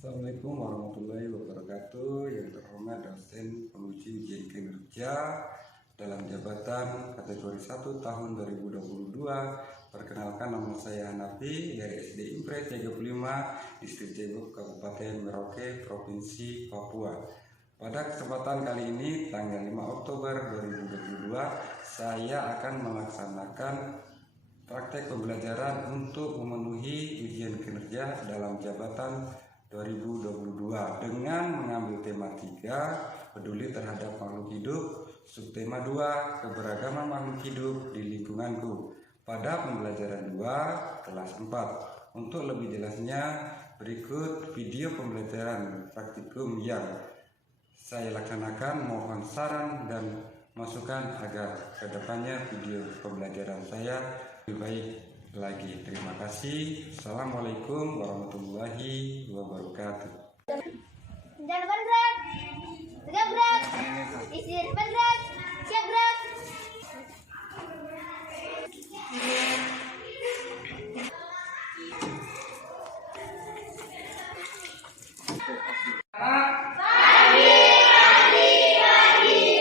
Assalamualaikum warahmatullahi wabarakatuh. Yang terhormat dosen penguji ujian kinerja dalam jabatan kategori 1 tahun 2022. Perkenalkan, nama saya Hanafi dari SD Impres 35, Distrik Cebok, Kabupaten Merauke, Provinsi Papua. Pada kesempatan kali ini, tanggal 5 Oktober 2022, saya akan melaksanakan praktek pembelajaran untuk memenuhi ujian kinerja dalam jabatan 2022 dengan mengambil tema 3, peduli terhadap makhluk hidup, subtema 2, keberagaman makhluk hidup di lingkunganku, pada pembelajaran 2 kelas 4. Untuk lebih jelasnya, berikut video pembelajaran praktikum yang saya laksanakan. Mohon saran dan masukan agar kedepannya video pembelajaran saya lebih baik lagi. Terima kasih. Assalamualaikum warahmatullahi wabarakatuh. Jangan gerak, tegak gerak, isi depan gerak, siap gerak.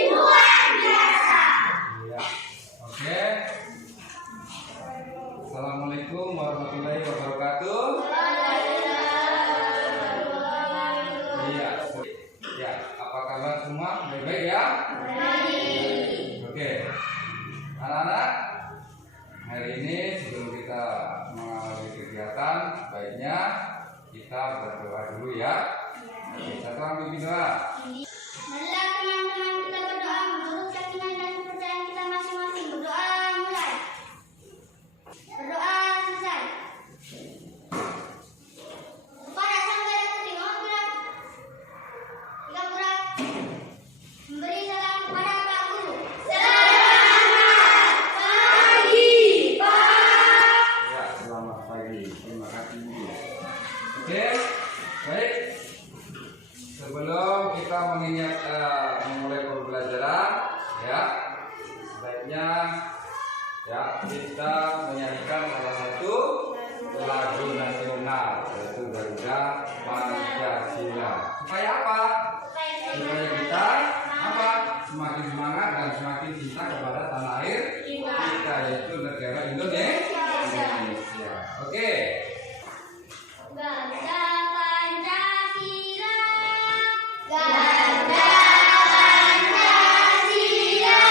Luar biasa. Oke. Assalamualaikum warahmatullahi wabarakatuh. Iya. Ya, apa kabar semua? Baik-baik ya? Baik. Oke. Anak-anak, hari ini sebelum kita mengawali kegiatan, baiknya kita berdoa dulu ya. Satu ambil doa. Marilah teman-teman kita berdoa menurut keyakinan dan kepercayaan kita masing-masing. Berdoa mulai. Berdoa selesai. Kepada Sang Hyang Putri mohon gerak. Tegak gerak. Memberi salam kepada Pak Guru. Selamat pagi, Pak. Ya, selamat pagi. Terima kasih Bu. Oke, baik. Sebelum kita memulai pembelajaran, ya, sebaiknya ya kita menyanyikan salah satu lagu nasional, yaitu Garuda Pancasila. Supaya apa? Supaya kita semakin semangat dan semakin cinta kepada tanah air kita, yaitu negara Indonesia. Oke. Garuda Pancasila, Garuda Pancasila,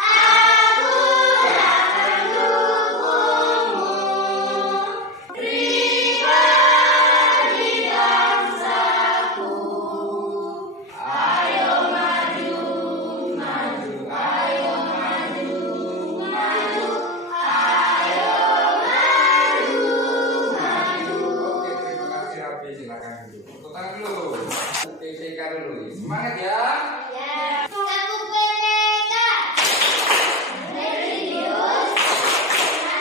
aku akan mendukungmu, pribadi bangsaku. Ayo maju, maju, ayo maju, maju, ayo maju, maju. Oke, terima kasih Rafi. Silakan dulu. Tepuk tangan dulu. PPK dulu. Semangat ya. Satu PPK, religius,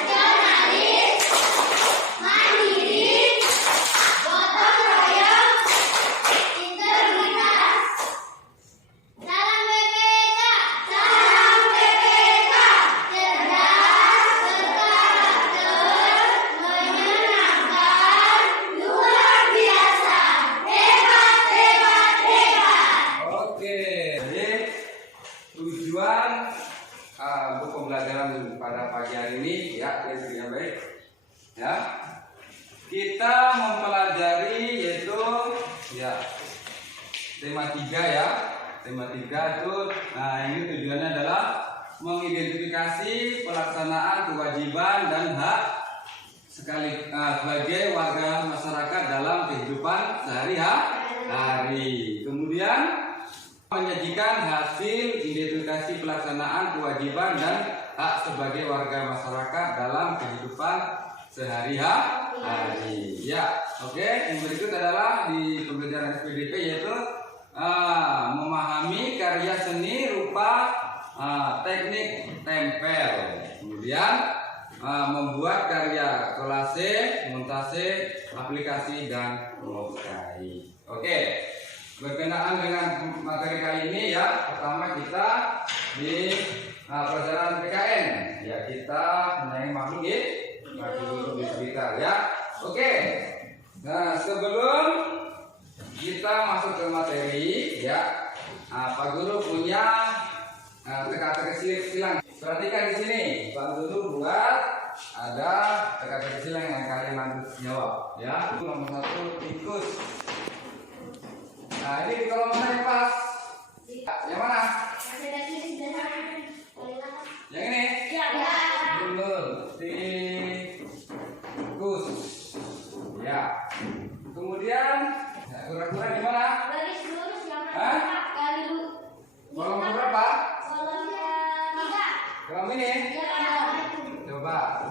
nasionalis, mandiri, gotong royong, integritas. Salam PPK, salam PPK, cerdas, berkarakter, menyenangkan, luar biasa, hebat, hebat, hebat. Oke. Jadi tujuan untuk pembelajaran pada pagi hari ini ya, yang baik. Ya. Kita mempelajari yaitu ya tema 3 ya. Tema 3 itu, nah ini tujuannya adalah mengidentifikasi pelaksanaan kewajiban dan hak sebagai warga masyarakat dalam kehidupan sehari-hari. Kemudian menyajikan hasil identifikasi pelaksanaan kewajiban dan hak sebagai warga masyarakat dalam kehidupan sehari-hari. Ya, oke. Yang berikut adalah di pembelajaran SPDP yaitu memahami karya seni rupa teknik tempel. Kemudian membuat karya kolase, montase, aplikasi dan mosaik. Oke. Berkenaan dengan materi kali ini ya, pertama kita di pelajaran PKN ya, kita mengenai makhluk hidup di sekitar ya. Oke. Nah, sebelum kita masuk ke materi, ya, Pak Guru punya teka-teki silang. Perhatikan di sini, Pak Guru buat ada teka-teki silang yang kalian harus jawab, ya. Nomor 1 tikus. Nah, ini di kolom mana yang pas? Yang mana? Yang ini? Betul, tikus. Ya. Kemudian, kura-kura di mana? Hah? Kolom berapa? Kolom ini? Coba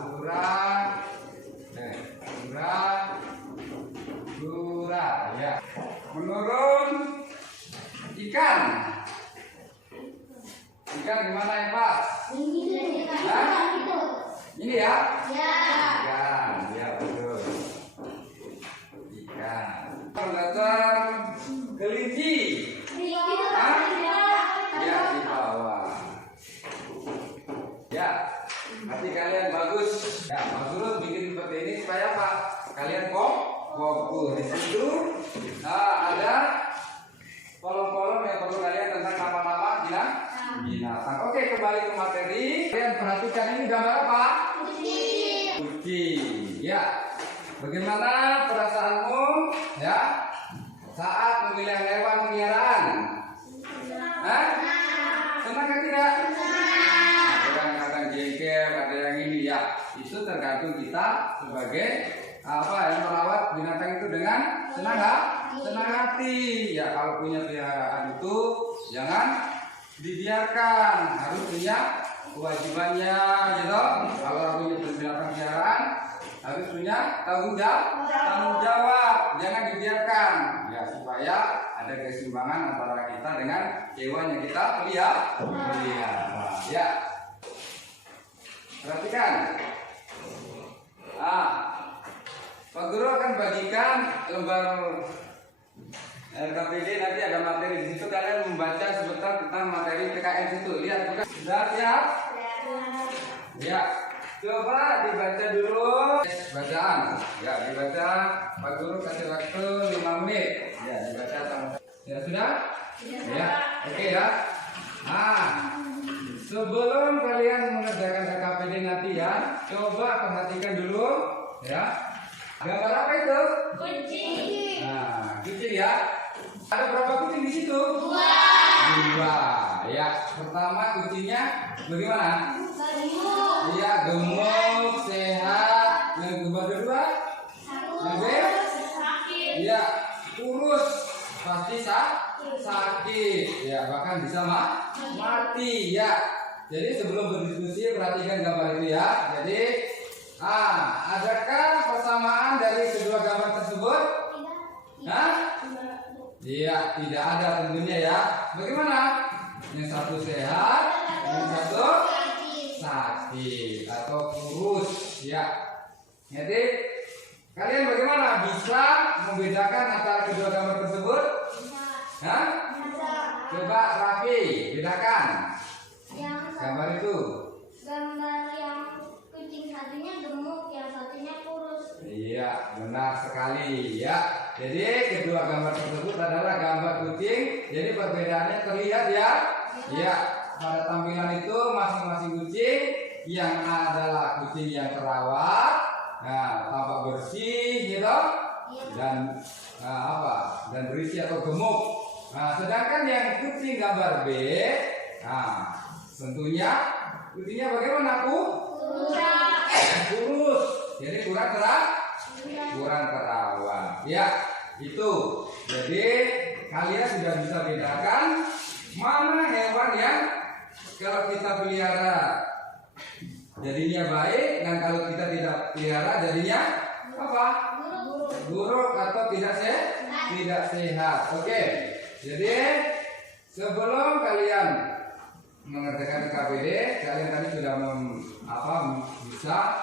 kura, ya. Menurun ikan. Ikan di mana yang pas? Ini ya? Ikan, ya betul. Ikan. Belajar kelinci. Ya di bawah. Ya, nanti kalian bagus. Ya, Mas Guru bikin seperti ini supaya apa? Kalian fokus di situ. Nah, ada kolom-kolom yang perlu kalian tentang nama-nama binatang. Oke, kembali ke materi. Kalian perhatikan ini gambar apa? Kucing. Ya. Bagaimana perasaanmu, ya, saat memilih hewan peliharaan? Hah? Senang kan tidak? Ada yang kadang jengkel, ada yang ini, ya. Itu tergantung kita sebagai yang merawat binatang itu dengan senang hati. Ya, kalau punya peliharaan itu jangan dibiarkan, harus punya kewajibannya, gitu. Kalau punya binatang peliharaan harus punya tanggung jawab, jangan dibiarkan, ya, supaya ada keseimbangan antara kita dengan hewan yang kita pelihara. Ya, perhatikan. Pak Guru akan bagikan lembar LKPD, nanti ada materi di situ, kalian membaca sebentar tentang materi PKN situ. Lihat, bukan? Sudah siap? Ya. Coba dibaca dulu bacaan. Ya, dibaca. Pak Guru kasih waktu 5 menit. Ya, dibaca sama. Ya, sudah? Ya. Oke, ya. Nah, sebelum kalian mengerjakan KKPD nanti, ya, coba perhatikan dulu, ya. Gambar apa itu? Kucing. Nah, kucing, ya. Ada berapa kucing di situ? 2. Ya. Pertama, kucingnya bagaimana? Iya, gemuk, sehat. Yang kedua? Sakit. Iya, kurus, pasti sakit. Ya, bahkan bisa mati. Ya. Jadi sebelum berdiskusi perhatikan gambar itu, ya. Jadi, adakah persamaan dari kedua gambar tersebut? Iya, tidak ada tentunya, ya. Bagaimana? Yang satu sehat, yang satu sakit atau kurus, ya. Jadi kalian bagaimana bisa membedakan antara kedua gambar tersebut? Coba Raffi bedakan gambar itu. Gambar yang kucing satunya gemuk, yang satunya kurus. Iya, benar sekali, ya. Jadi kedua gambar tersebut adalah gambar kucing. Jadi perbedaannya terlihat, ya. Iya. Pada tampilan itu masing-masing kucing yang adalah kucing yang terawat, tampak bersih, gitu, dan dan berisi atau gemuk. Nah, sedangkan yang kucing gambar B, tentunya kucingnya bagaimana, kurus, jadi kurang terawat. Ya, itu. Jadi kalian sudah bisa bedakan mana hewan yang kalau kita pelihara jadinya baik, dan kalau kita tidak pelihara jadinya apa? Buruk atau tidak sehat. Oke. Jadi sebelum kalian mengerjakan KPD, kalian tadi sudah bisa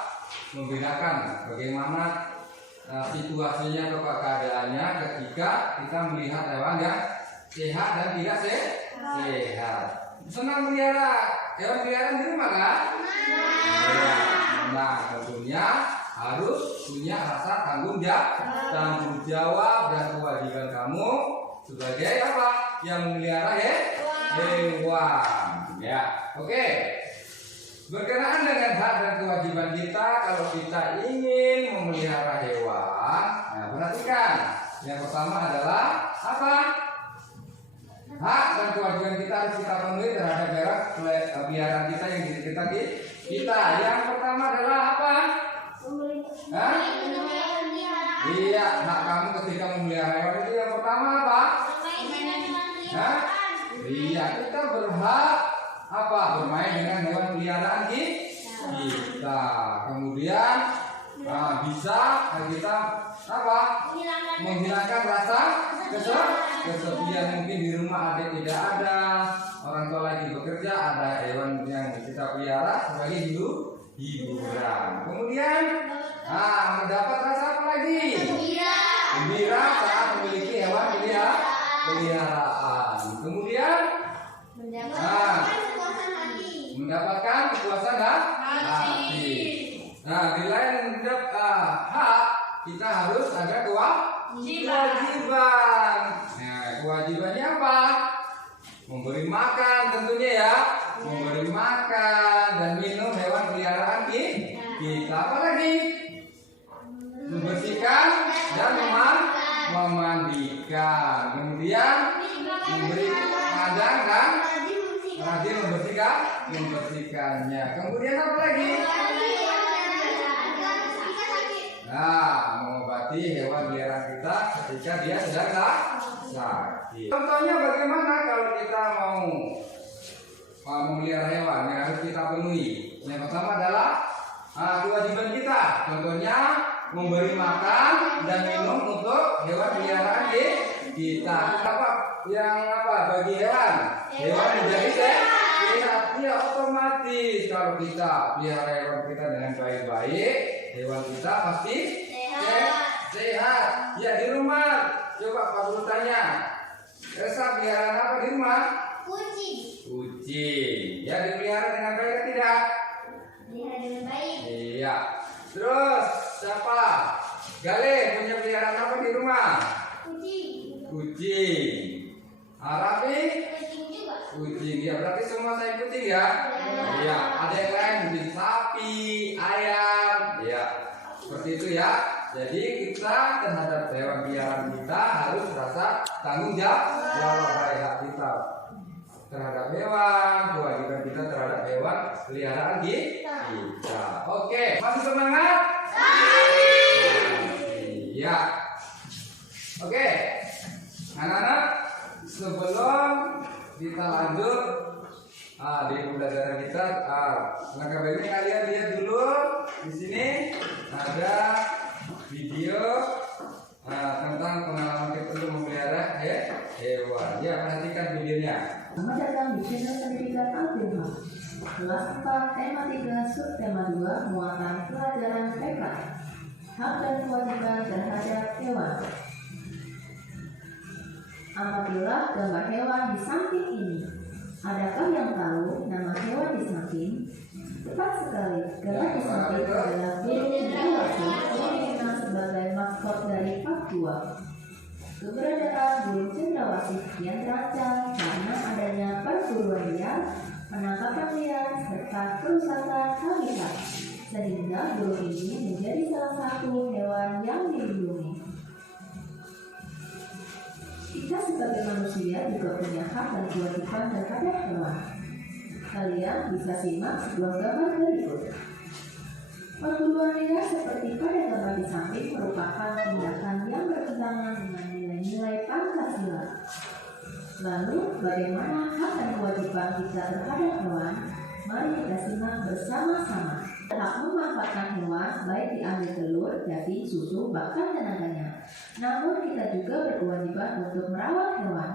membedakan bagaimana situasinya atau keadaannya ketika kita melihat hewan yang sehat dan tidak sehat. Senang melihara hewan peliharaan di rumah, kan? Nah, tentunya harus punya rasa tanggung jawab dan kewajiban kamu sebagai apa? Yang memelihara hewan. Ya, oke. Berkenaan dengan hak dan kewajiban kita, kalau kita ingin memelihara hewan, nah perhatikan. Yang pertama adalah apa? Hak dan kewajiban kita harus kita penuhi terhadap peliharaan kita yang kita. Yang pertama adalah apa? Hah? Iya, hak kamu ketika memelihara hewan itu yang pertama apa? Hah? Iya, kita berhak apa? Bermain dengan hewan peliharaan kita. Kemudian bisa kita apa? Menghilangkan rasa kesepian. Mungkin di rumah adik tidak ada, orang tua lagi bekerja, ada hewan yang kita pelihara sebagai hiburan. Kemudian mendapat rasa apa lagi? Gembira saat memiliki hewan peliharaan. Kemudian mendapatkan kepuasan hati. Nah, di lain hak kita harus ada kewajiban. Nah, kewajibannya apa? Memberi makan tentunya ya. Memberi makan dan minum hewan peliharaan kita. Apa lagi? Membersihkan dan memandikan. Kemudian memberi kandang dan rajin membersihkannya. Kemudian apa lagi? Mengobati hewan peliharaan kita ketika dia sedang sakit. Contohnya bagaimana kalau kita mau memelihara hewan yang harus kita penuhi? Yang pertama adalah kewajiban kita. Contohnya memberi makan dan minum untuk hewan peliharaan kita. Bagi hewan? Hewan menjadi sehat. Ya, otomatis kalau kita pelihara hewan kita dengan baik-baik, hewan kita pasti sehat. Ya, di rumah coba Pak Guru tanya, Resa peliharaan apa di rumah? Kucing. Ya, dipelihara dengan baik atau tidak? Pelihara dengan baik. Iya. Terus siapa? Gale punya peliharaan apa di rumah? Kucing. Rapi? Kucing. Ya, berarti semua saya kucing ya? Iya. Ada yang lain mungkin sapi, ayam. Ya, seperti itu ya. Jadi kita terhadap hewan peliharaan kita harus rasa tanggung jawab hak kita terhadap hewan, kewajiban kita terhadap hewan peliharaan kita. Oke, masih semangat? Iya. Oke, anak-anak, sebelum kita lanjut di pembelajaran kita, langkah baiknya kalian lihat dulu di sini ada video tentang pengalaman kita untuk memelihara hewan. Ya, perhatikan videonya. Selamat datang di channel pendidikan Al-Bima. Kelas 4, tema 3, subtema 2, muatan pelajaran TK. Hak dan kewajiban terhadap hewan. Amatilah gambar hewan di samping ini. Adakah yang tahu nama hewan di samping? Tepat sekali, gambar di samping adalah burung cendrawasih yang dikenal sebagai maskot dari Papua. Keberadaan burung cendrawasih kian terancam karena adanya perburuan liar, penangkapan liar, serta kerusakan habitat, sehingga burung ini menjadi salah satu hewan yang dilindungi. Kita sebagai manusia juga punya hak dan kewajiban terhadap hewan. Kalian bisa simak sebuah gambar berikut. Perburuan liar seperti pada gambar di samping merupakan tindakan yang bertentangan dengan nilai-nilai Pancasila. Lalu, bagaimana hak dan kewajiban kita terhadap hewan? Mari kita simak bersama-sama. Hak memanfaatkan hewan baik diambil telur, daging, susu, bahkan tenaganya. Namun kita juga berkewajiban untuk merawat hewan.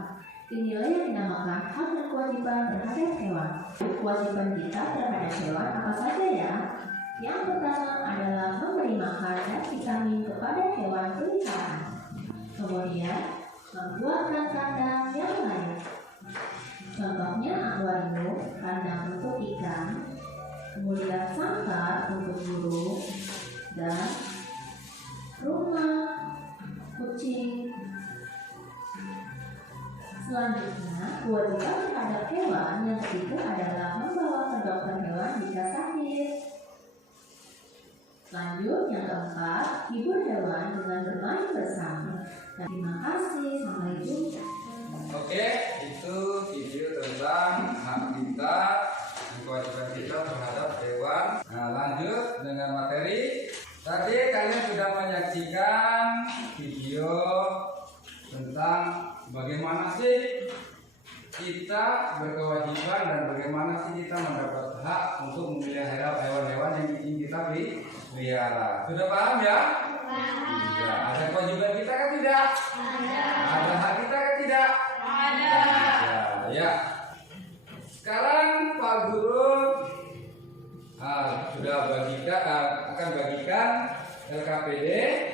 Inilah yang dinamakan hak dan kewajiban terhadap hewan. Kewajiban kita terhadap hewan apa saja ya? Yang pertama adalah memberi makan dan vitamin kepada hewan peliharaan. Kemudian, membuatkan kandang yang layak. Contohnya akuarium, kandang untuk ikan, kemudian sangkar untuk burung, dan rumah kucing. Selanjutnya, kewajiban terhadap hewan yang ketiga adalah membawa ke dokter hewan jika sakit. Lanjut, yang keempat, hibur hewan dengan bermain bersama. Terima kasih, sampai jumpa. Oke, itu video tentang hak kita dan kewajiban kita terhadap hewan. Nah, lanjut dengan materi. Tadi kalian sudah menyaksikan video tentang bagaimana sih kita berkewajiban dan bagaimana sih kita mendapat hak untuk memelihara hewan-hewan yang ingin kita pelihara. Sudah paham ya? Paham. Ya, ada kewajiban kita kan tidak? Ada. Ada hak kita kan tidak? Ada. Ya. Sekarang Pak Guru sudah akan bagikan LKPD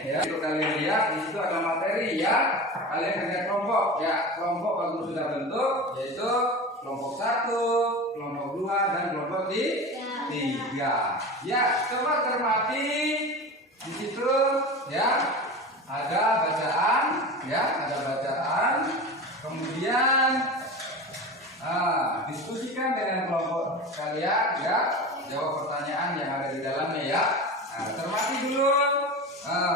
ya. Untuk kalian lihat di situ ada materi ya. Kalian kerja kelompok ya. Kelompok Pak Guru sudah bentuk, yaitu kelompok 1, kelompok 2 dan kelompok 3. Ya, coba cermati di situ ya. Ada bacaan ya, ada bacaan. Kemudian diskusikan dengan kelompok kalian ya. Jawab pertanyaan yang ada di dalamnya ya. Nah, cermati dulu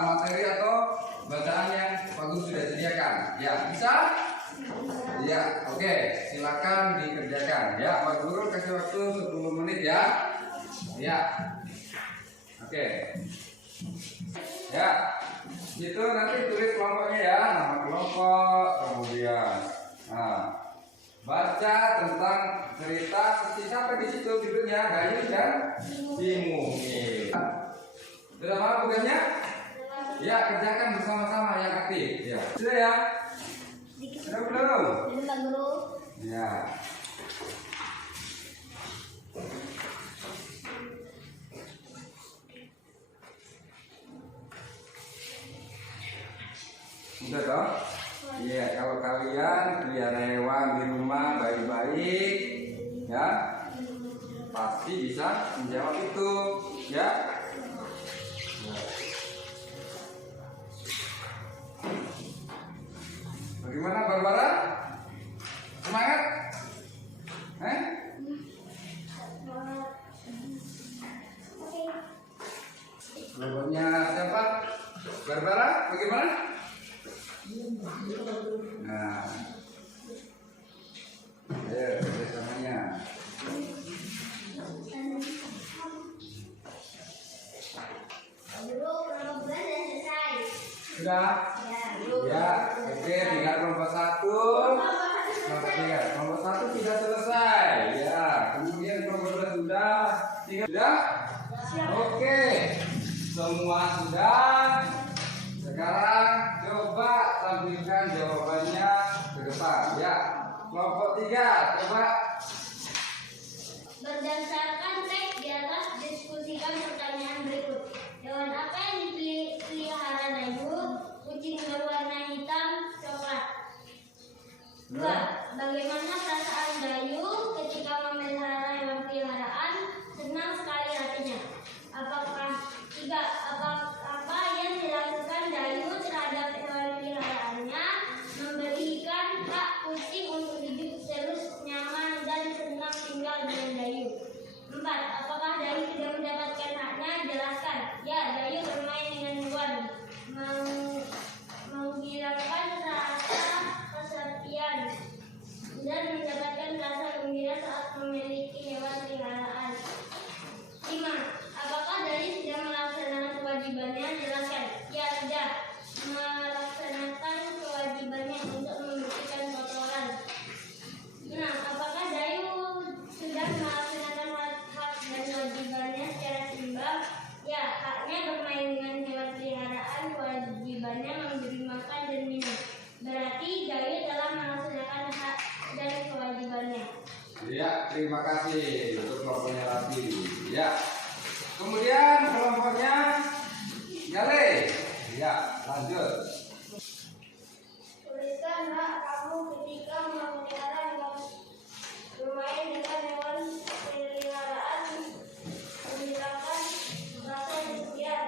materi atau bacaan yang Pak Guru sudah sediakan. Ya, bisa? Ya, oke. Silakan dikerjakan. Ya, Pak Guru kasih waktu 10 menit ya. Ya. Oke. Ya. Itu nanti tulis kelompoknya ya, nama kelompok, kemudian baca tentang cerita sampai di situ judulnya Gayu dan Simungil. Sudah paham tugasnya? Ya, kerjakan bersama-sama yang aktif. Ya. Sudah ya? Sudah belum? Belum, Pak Guru. Ya. Udah toh? Iya, kalau kalian pelihara hewan di rumah baik-baik, ya, pasti bisa menjawab itu, ya. Bagaimana Barbara? Semangat? Kelompoknya siapa? Barbara, bagaimana? Nah, ayo kerjasamanya. Guru, kelompok 2 sudah selesai. Sudah? Ya, oke, tinggal kelompok 1. Kelompok 3. Kelompok 1 tidak selesai. Ya, kemudian kelompok 2 sudah. 3 sudah? Oke. Semua sudah. Sekarang coba tampilkan jawabannya ke depan. Ya, kelompok 3 coba. Berdasarkan teks di atas, diskusikan pertanyaan berikut. Hewan apa yang dipelihara Dayu? Kucing berwarna hitam coklat. 2. Bagaimana perasaan Dayu ketika memelihara hewan peliharaan? Senang sekali hatinya. Apakah 3. Apa yang dilakukan Dayu terhadap hewan peliharaannya? Memberikan hak kucing untuk hidup terus nyaman dan senang tinggal dengan Dayu. 4. Apakah Dayu tidak mendapatkan haknya? Jelaskan. Ya, Dayu bermain dengan hewan, menghilangkan rasa kesepian dan mendapatkan rasa gembira saat memiliki hewan peliharaan. 5. Apakah Dayu sudah melaksanakan kewajibannya? Jelaskan. Ya, sudah melaksanakan kewajibannya untuk membersihkan kotoran. 6. Apakah Dayu sudah melaksanakan hak dan kewajibannya secara seimbang? Ya, haknya bermain dengan hewan peliharaan, kewajibannya memberi makan dan minum. Berarti Dayu telah melaksanakan hak dan kewajibannya. Ya, terima kasih untuk kelompoknya Raffi. Ya. Kemudian kelompoknya Gale. Ya, lanjut. Tuliskan hak kamu ketika memelihara hewan. Bermain dengan hewan peliharaan menghilangkan rasa kesepian,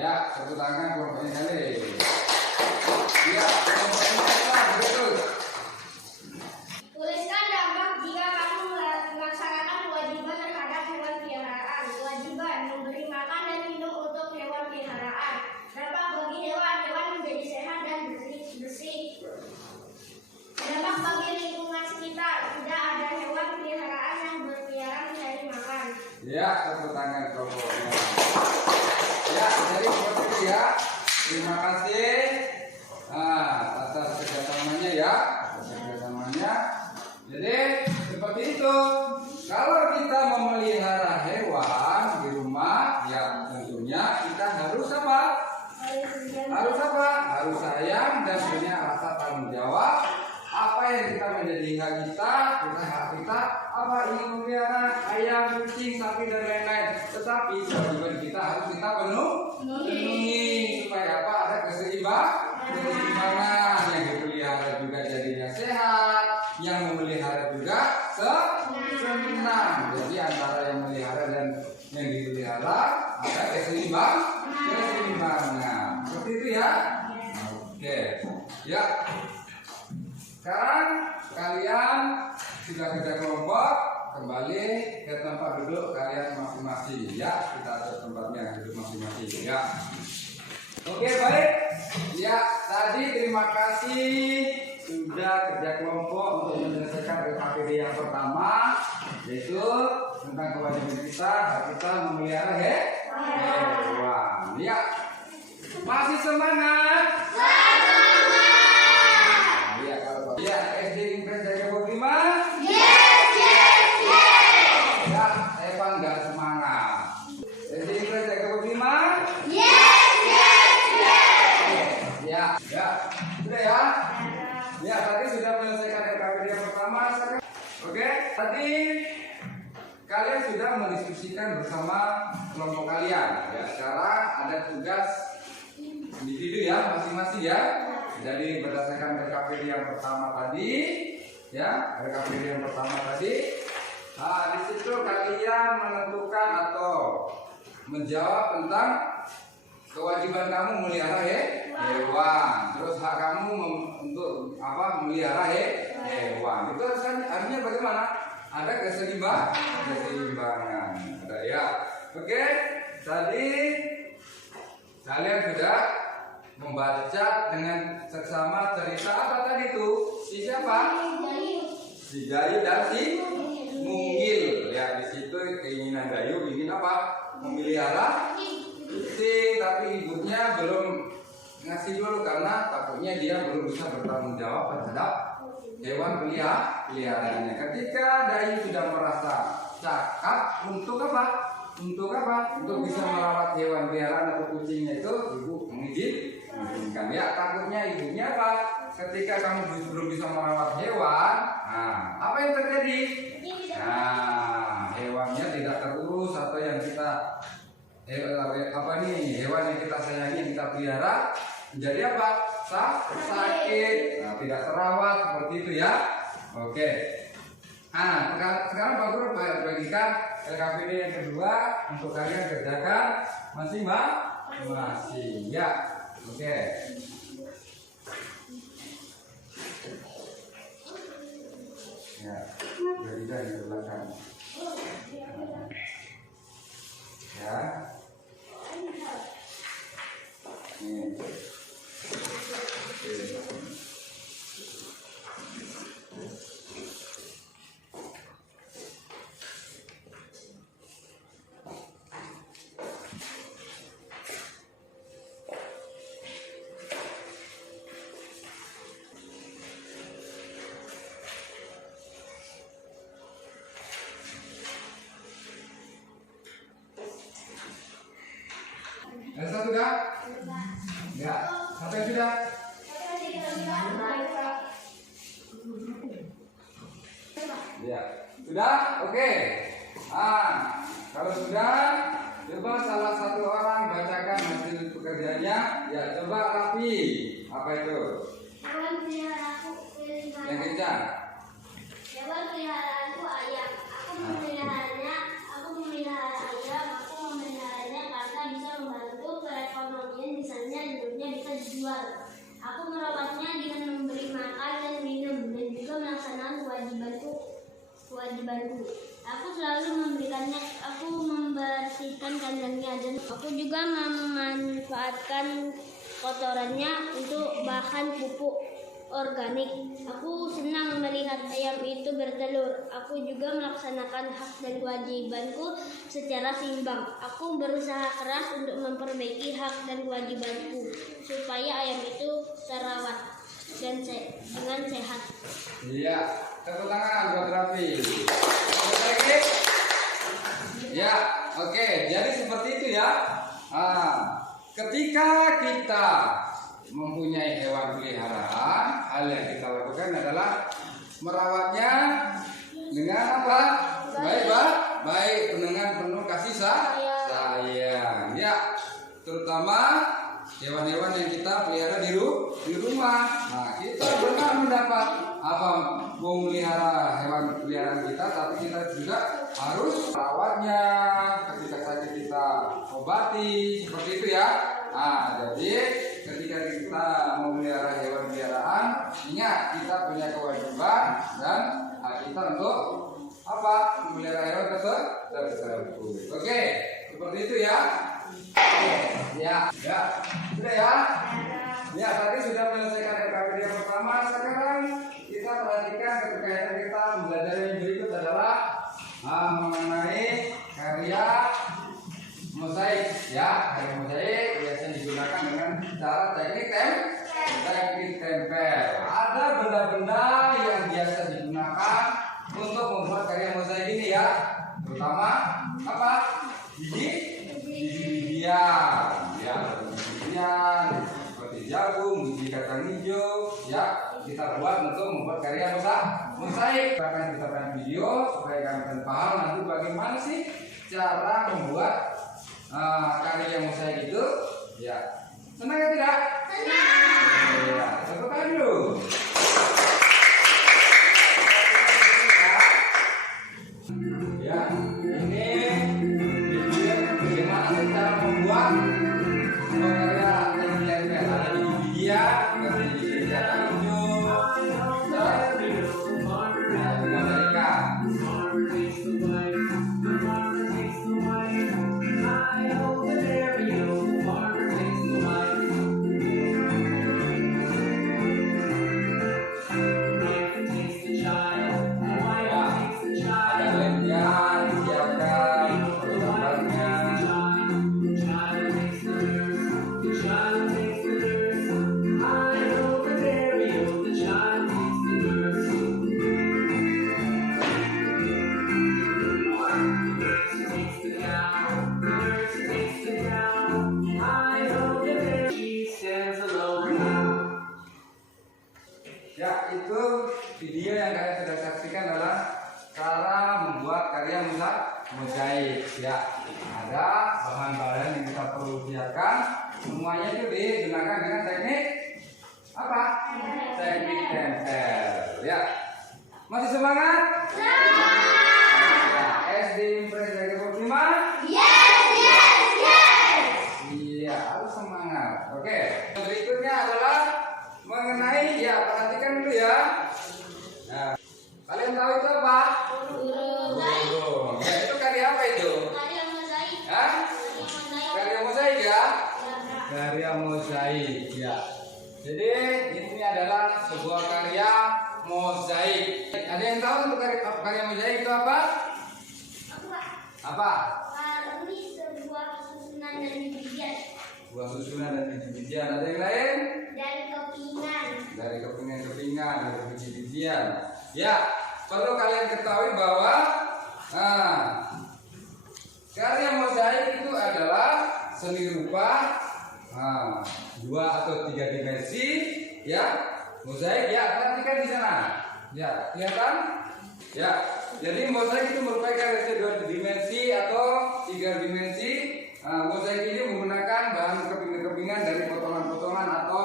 Ya, tepuk tangan kelompoknya kali. Ya, kelompoknya apa? Betul. Tuliskan dampak jika kamu melaksanakan kewajiban terhadap hewan peliharaan. Kewajiban memberi makan dan minum untuk hewan peliharaan. Dampak bagi hewan menjadi sehat dan bersih. Dampak bagi lingkungan sekitar. Tidak ada hewan peliharaan yang berkeliaran mencari makan. Ya, tepuk tangan kelompoknya. Ya, jadi seperti itu ya. Terima kasih atas kerjasamanya ya. Jadi seperti itu. Kalau kita memelihara hewan di rumah, ya tentunya kita harus apa? Harus sayang dan punya rasa tanggung jawab. Apa yang kita menjadi hak kita, hak kita, apa ingin memelihara ayam, kucing, sapi dan lain-lain. Tetapi kewajiban kita harus kita penuhi supaya apa? Ada keseimbangan yang dipelihara juga jadinya sehat, yang memelihara juga senang. Jadi antara yang memelihara dan yang dipelihara ada keseimbangan. Seperti itu ya. Oke, ya. Sekarang kalian sudah kerja kelompok, kembali ke tempat duduk kalian masing-masing. Ya, kita atur tempatnya duduk masing-masing. Ya. Oke, baik. Ya, tadi terima kasih sudah kerja kelompok untuk menyelesaikan RKPD yang pertama, yaitu tentang kewajiban kita memelihara hewan. Ya, masih semangat? Ya, kalau ya SD Impres Jaga Bukima? Yes. Ya, Evan nggak semangat. SD Impres Jaga Bukima? Yes. Ya, sudah ya. Ya, tadi sudah menyelesaikan RKPD yang pertama. Oke, tadi kalian sudah mendiskusikan bersama kelompok kalian. Ya, sekarang ada tugas individu ya, masing-masing ya. Jadi berdasarkan RKPD yang pertama tadi, ya, RKPD yang pertama tadi, di situ kalian menentukan atau menjawab tentang kewajiban kamu memelihara hewan, terus hak kamu untuk apa memelihara hewan. Itu artinya bagaimana? Ada keseimbangan. Ada ya. Oke, tadi kalian sudah membaca dengan seksama cerita apa tadi itu? Si siapa? Si Gayu dan si Munggil. Ya, di situ keinginan Gayu ingin apa? Memelihara kucing, tapi ibunya belum ngasih dulu karena takutnya dia belum bisa bertanggung jawab terhadap hewan peliharaannya. Ketika Dayu sudah merasa cakap untuk apa? Untuk bisa merawat hewan peliharaan atau kucingnya itu, ibu mengizinkan. Ya, takutnya ibunya apa? Ketika kamu belum bisa merawat hewan, apa yang terjadi? Hewannya tidak terurus atau yang kita hewan yang kita sayangi, yang kita pelihara menjadi apa? Sakit, tidak terawat seperti itu ya. Oke. Sekarang Pak Guru bagikan LKPD yang kedua untuk kalian kerjakan masing-masing. Ya, oke. Ya, dari belakang. Ya. Nih. Elsa sudah? Ya, sampai sudah? Ya, sudah? Oke. Kalau sudah, coba salah satu orang bacakan hasil pekerjaannya. Ya, coba Raffi. Apa itu? Hewan peliharaanku Yang kencang. Hewan peliharaanku ayam. Aku memelihara ayam. Aku memeliharanya karena bisa membantu perekonomian kotornya, dan aku juga memanfaatkan kotorannya untuk bahan pupuk organik. Aku senang melihat ayam itu bertelur. Aku juga melaksanakan hak dan kewajibanku secara seimbang. Aku berusaha keras untuk memperbaiki hak dan kewajibanku supaya ayam itu terawat dan dengan sehat. Iya, tepuk tangan buat Raffi. Oke. Ya, oke. Jadi seperti itu ya. Ketika kita mempunyai hewan peliharaan, hal yang kita lakukan adalah merawatnya dengan apa? Baik, dengan penuh kasih sayang. Ya, terutama hewan-hewan yang kita pelihara di rumah. Nah, kita benar mendapat memelihara hewan peliharaan kita, tapi kita juga harus merawatnya. Ketika sakit kita obati, seperti itu ya. Nah, jadi ketika kita memelihara hewan peliharaan, ingat kita punya kewajiban dan hak kita untuk memelihara hewan tersebut. Oke, seperti itu ya. Ya, sudah ya. Ya, tadi sudah menyelesaikan RKPD yang pertama. Sekarang kita perhatikan keterkaitan kita belajar yang berikut adalah mengenai karya mozaik. Ya, karya mozaik biasanya digunakan dengan cara teknik tempel. Ada benda-benda yang biasa digunakan untuk membuat karya mozaik ini ya. Terutama bijian, seperti jagung, biji kacang hijau, ya kita buat untuk membuat karya mozaik. Akan kita akan video supaya kalian paham nanti bagaimana sih cara membuat karya mozaik itu. Ya, senang ya tidak? Senang. Ya, tepuk tangan dulu. Ya, ini bagaimana cara membuat karya tempel. Ada biji-bijian, biji kacang hijau, dan mereka. Ya, itu video yang kalian sudah saksikan adalah cara membuat karya mozaik. Ya, ada bahan-bahan yang kita perlu siapkan. Semuanya itu digunakan dengan teknik teknik tempel. Ya, masih semangat? Ya, SD Impres dari Prima? Iya, harus semangat. Oke, berikutnya adalah mengenai, perhatikan dulu ya. Nah, kalian tahu itu apa? Burung. Ya, itu karya apa itu? Karya mozaik. Hah? Karya mozaik ya? Karya mozaik ya. Jadi ini adalah sebuah karya mozaik. Ada yang tahu untuk karya mozaik itu apa? Apa? Ini sebuah susunan dan bijian. Buah susunan dan biji-bijian. Ada yang lain? Dari kepingan. Dari kepingan, dari biji-bijian. Ya, perlu kalian ketahui bahwa karya mozaik itu adalah seni rupa 2 atau 3 dimensi. Ya, mozaik ya, perhatikan di sana. Ya, kelihatan? Ya, jadi mozaik itu merupakan 2 dimensi atau 3 dimensi. Mozaik ini menggunakan bahan kepingan-kepingan dari potongan-potongan atau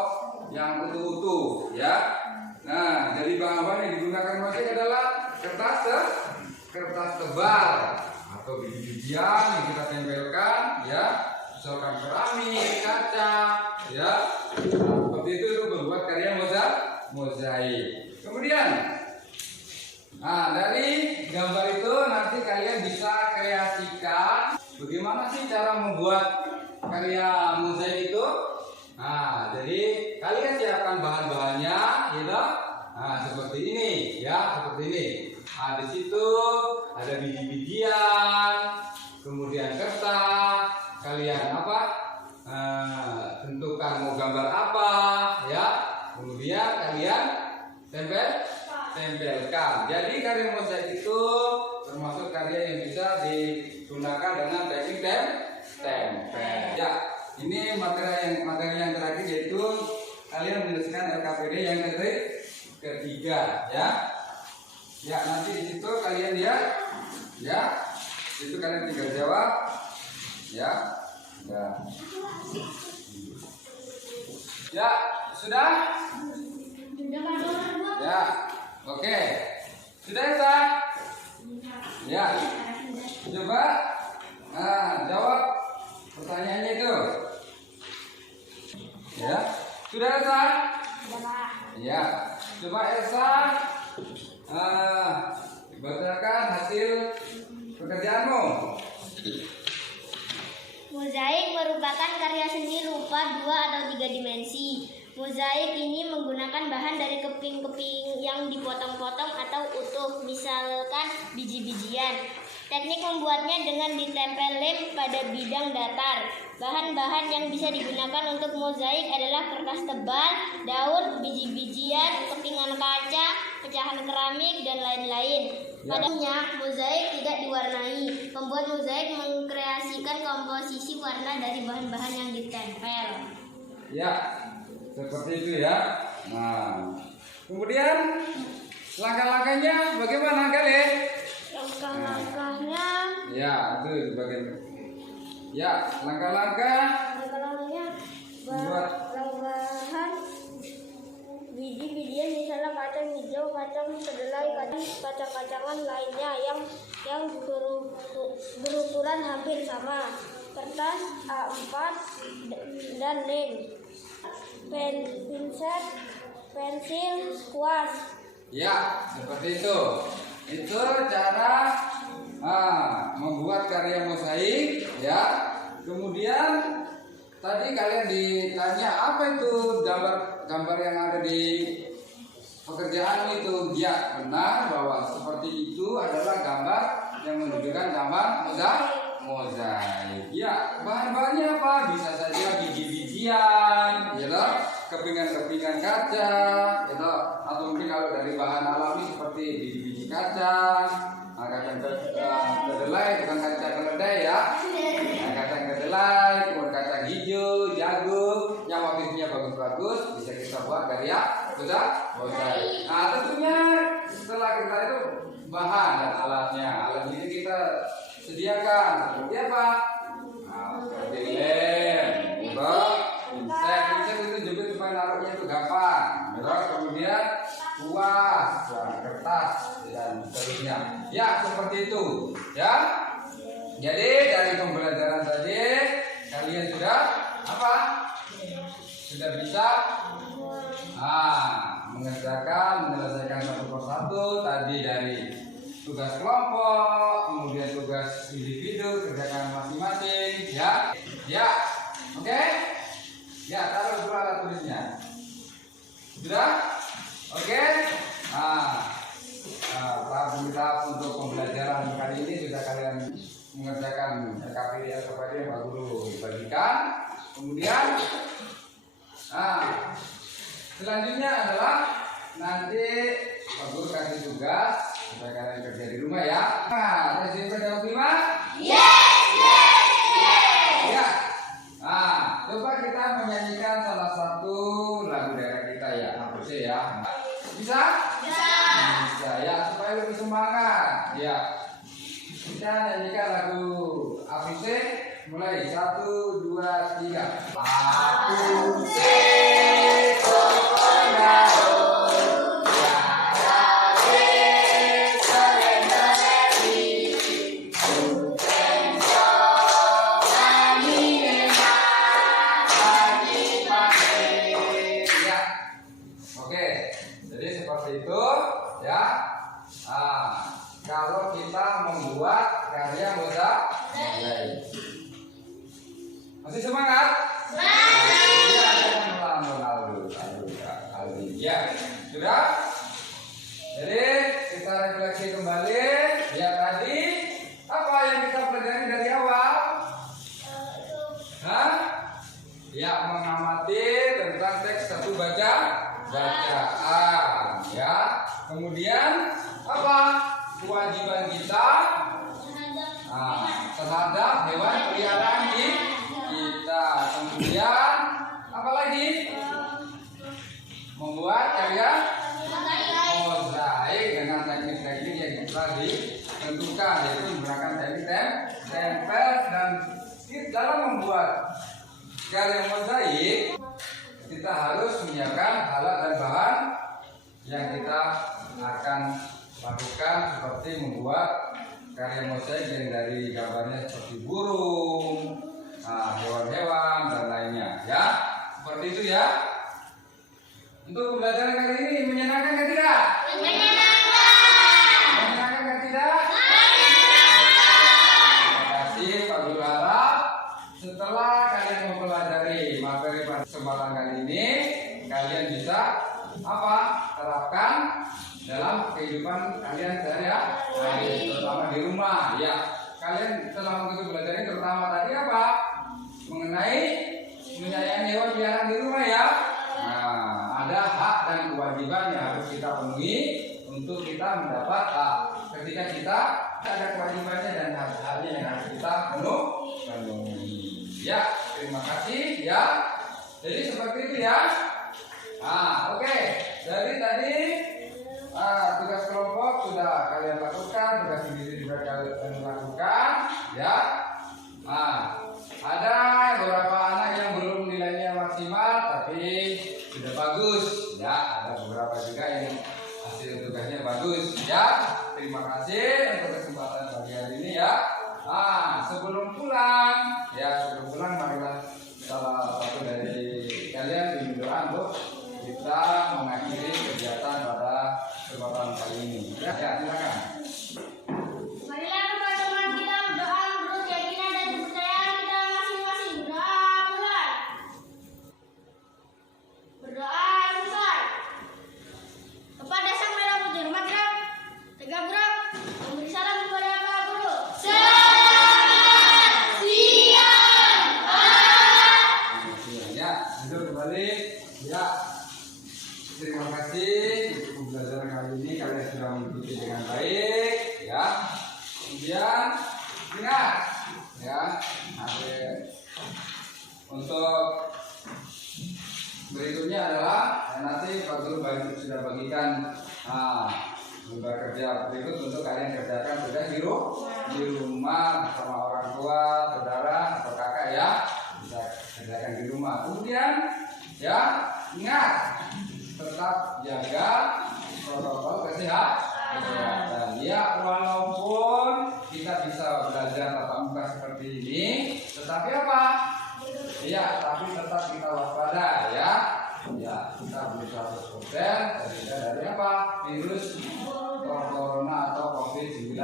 yang utuh-utuh, ya. Nah, jadi bahan-bahan yang digunakan mozaik adalah kertas tebal atau biji-bijian yang kita tempelkan, ya. Misalkan keramik, kaca, ya. Nah, seperti itu membuat karya mozaik. Kemudian, dari gambar itu nanti kalian bisa kreasikan bagaimana Bagaimana sih cara membuat karya mozaik itu? Nah, jadi kalian siapkan bahan-bahannya, gitu. Nah, seperti ini, ya, seperti ini. Nah, di situ ada biji-bijian, kemudian kertas. Kalian apa? Tentukan mau gambar apa, ya. Kemudian kalian tempelkan. Jadi karya mozaik itu termasuk karya yang bisa digunakan dengan teknik tempel. Ya, ini materi yang terakhir yaitu kalian menuliskan LKPD yang ketiga, ya. Ya, nanti di situ kalian lihat, ya. Itu kalian tinggal jawab, ya. Ya. Ya, sudah? Ya, oke. Sudah ya, Sa? Ya. Coba jawab pertanyaannya itu. Ya. Sudah ya, Sa? Ya. Coba Elsa bacakan hasil pekerjaanmu. Mozaik merupakan karya seni rupa 2 atau 3 dimensi. Mozaik ini menggunakan bahan dari keping-keping yang dipotong-potong atau utuh, misalkan biji-bijian. Teknik membuatnya dengan ditempel lem pada bidang datar. Bahan-bahan yang bisa digunakan untuk mozaik adalah kertas tebal, daun, biji-bijian, kepingan kaca, pecahan keramik, dan lain-lain. Padanya, mozaik tidak diwarnai. Pembuat mozaik mengkreasikan komposisi warna dari bahan-bahan yang ditempel. Ya, seperti itu ya. Nah, kemudian langkah-langkahnya bagaimana kalian? Langkah-langkahnya, Ya, itu bagian. Ya, langkah-langkahnya buat bahan biji-bijian misalnya kacang hijau, kacang kedelai, kacang-kacangan lainnya yang berukuran hampir sama. Kertas A4 dan lem, pinset, pensil, kuas. Ya, seperti itu. Itu cara membuat karya mozaik, ya. Kemudian tadi kalian ditanya apa itu gambar yang ada di pekerjaan itu. Ya, benar bahwa seperti itu adalah gambar yang menunjukkan gambar mozaik. Ya, bahan-bahannya apa? Bisa saja biji-bijian, ya toh, kepingan-kepingan kaca, ya toh, atau mungkin kalau dari bahan alami seperti biji-biji kacang, kacang kedelai, bukan kacang keledai ya. Kacang kedelai, kemudian kacang hijau, jagung, yang motifnya bagus-bagus, bisa kita buat karya mozaik. Nah, tentunya setelah kita itu bahan dan alatnya, alat ini kita sediakan seperti apa? Nah, seperti lem, pinset itu jepit supaya naruhnya itu gampang. Kemudian kuas, kertas dan seterusnya. Ya, seperti itu. Ya. Jadi dari pembelajaran tadi kalian sudah apa? Sudah bisa menyelesaikan satu persatu tadi dari tugas kelompok, kemudian tugas individu, kerjakan masing-masing, ya. Ya. Oke? Ya, taruh dulu alat tulisnya. Sudah? Oke? Tahap untuk pembelajaran kali ini sudah kalian mengerjakan LKPD yang Pak Guru bagikan. Kemudian selanjutnya adalah nanti Pak Guru kasih tugas supaya kalian kerja di rumah ya. Nah, SMP jawab 5? Ya. Nah, coba kita menyanyikan salah satu lagu daerah kita ya, ABC ya. Bisa? Bisa ya, supaya lebih semangat. Ya. Kita nyanyikan lagu ABC mulai 1, 2, 3. ABC kalau kita membuat karya mozaik. Masih semangat? Ya, jangan lalu. Ya, sudah? Jadi kita refleksi kembali. Ya tadi apa yang kita pelajari dari awal? Hah? Ya, mengamati tentang teks satu bacaan. Ya. Kemudian apa? Kewajiban kita terhadap hewan peliharaan kita. Kemudian apa lagi? Membuat karya mozaik dengan teknik-teknik yang telah ditentukan, yaitu menggunakan teknik tempel. Dan dalam membuat karya mozaik kita harus menyiapkan alat dan bahan yang kita akan lakukan, seperti membuat karya mozaik yang dari gambarnya seperti burung, hewan-hewan dan lainnya. Ya, seperti itu ya. Untuk pembelajaran kali ini menyenangkan atau tidak? Menyenangkan atau tidak? Terima kasih Pak Guru. Harap setelah kalian mempelajari materi pada kesempatan kali ini, kalian bisa terapkan dalam kehidupan kalian sehari-hari, terutama di rumah. Ya, kalian selama itu belajar terutama tadi apa? Mengenai menyayangi hewan peliharaan di rumah ya. Nah, ada hak dan kewajiban yang harus kita penuhi untuk kita mendapat ketika kita ada kewajibannya dan hak-haknya yang harus kita penuhi. Ya, terima kasih ya. Jadi seperti itu ya. Oke. Jadi tadi tugas kelompok sudah kalian lakukan, tugas sendiri juga kalian lakukan, ya. Ada beberapa anak yang belum nilainya maksimal, tapi sudah bagus, ya. Ada beberapa juga yang hasil tugasnya bagus, ya. Terima kasih untuk kesempatan pagi hari ini, ya. Sebelum pulang, marilah salah satu dari kalian berdoa untuk kita mengakhiri kegiatan pada kesempatan kali ini. Ya, silakan. Marilah teman-teman kita berdoa menurut keyakinan dan kepercayaan kita masing-masing. Berdoa mulai. Berdoa selesai. Kepada Sang Merah Putih Hormat Ram, tegak gerak, memberi salam kepada Pak Guru. Ya, duduk kembali. Ya. Terima kasih untuk pembelajaran kali ini, kalian sudah mengikuti dengan baik, ya. Kemudian ingat, ya, untuk berikutnya adalah nanti Pak Guru sudah bagikan tugas kerja berikut untuk kalian kerjakan tugas di rumah bersama orang tua, saudara atau kakak, ya. Bisa kerjakan di rumah. Kemudian, ya, ingat, tetap jaga protokol kesehatan. Ya, walaupun kita bisa belajar tatap muka seperti ini, tetapi apa? Ya, tapi tetap kita waspada, ya. Ya, kita berusaha 100% dari apa? Virus corona atau COVID-19.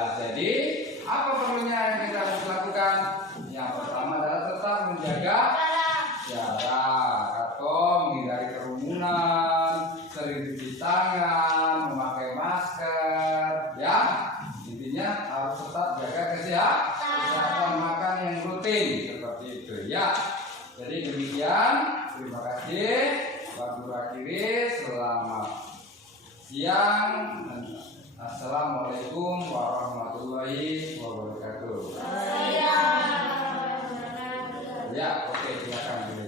Jadi, apa perlunya yang kita harus lakukan? Yang pertama adalah tetap menjaga jarak atau menghindari kerumunan, sering cuci tangan, memakai masker, ya. Intinya harus tetap jaga kesehatan makan yang rutin seperti itu, ya. Jadi demikian, terima kasih. Pak Guru akhiri, selamat siang. Assalamualaikum warahmatullahi wabarakatuh. Ya, oke, silakan.